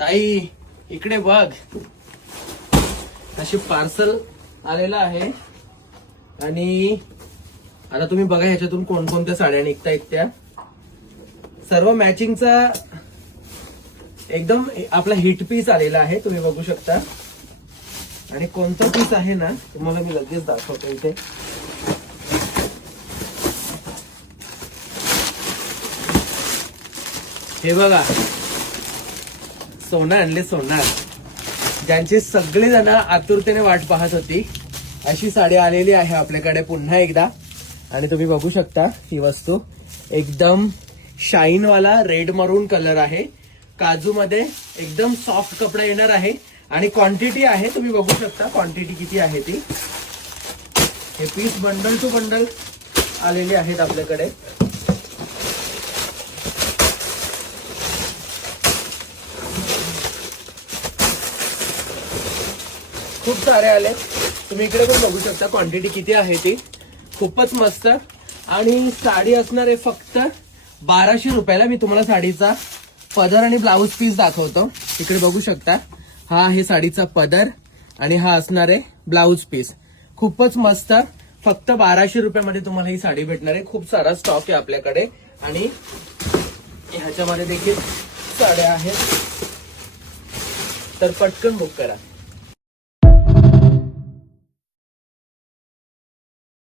ताई इकडे बघ, अशी पार्सल आलेलं आहे आणि आता तुम्ही बघा ह्याच्यातून कोणकोणत्या साड्या निघतायत त्या. सर्व मॅचिंगचा एकदम आपला हिट पीस आलेला आहे, तुम्ही बघू शकता. आणि कोणता पीस आहे ना तुम्हाला मी लगेच दाखवतो इथे. हे बघा, सोनं आणले सोनार, ज्यांची सगळे जण आतुरतेने वाट पाहत होती अशी साडी आलेली आहे आपल्याकडे पुन्हा एकदा. आणि तुम्ही बघू शकता ही वस्तू एकदम शाईन वाला रेड मरून कलर आहे. काजू मध्ये एकदम सॉफ्ट कपडा येणार आहे आणि क्वांटिटी आहे, तुम्ही बघू शकता क्वांटिटी किती आहे ती. हे पीस बंडल टू बंडल आलेले आहेत आपल्याकडे. खूप सारे आले, तुम्ही इकडे पण बघू शकता क्वांटिटी किती आहे ती. खूपच मस्त. आणि साडी असणार आहे फक्त 1200 रुपयाला. मी तुम्हाला साडीचा पदर आणि ब्लाऊज पीस दाखवतो. इकडे बघू शकता, हा आहे साडीचा पदर आणि हा असणार आहे ब्लाऊज पीस. खूपच मस्त. फक्त 1200 रुपयामध्ये तुम्हाला ही साडी भेटणार आहे. खूप सारा स्टॉक आहे आपल्याकडे आणि ह्याच्यामध्ये देखील साड्या आहेत, तर पटकन बुक करा.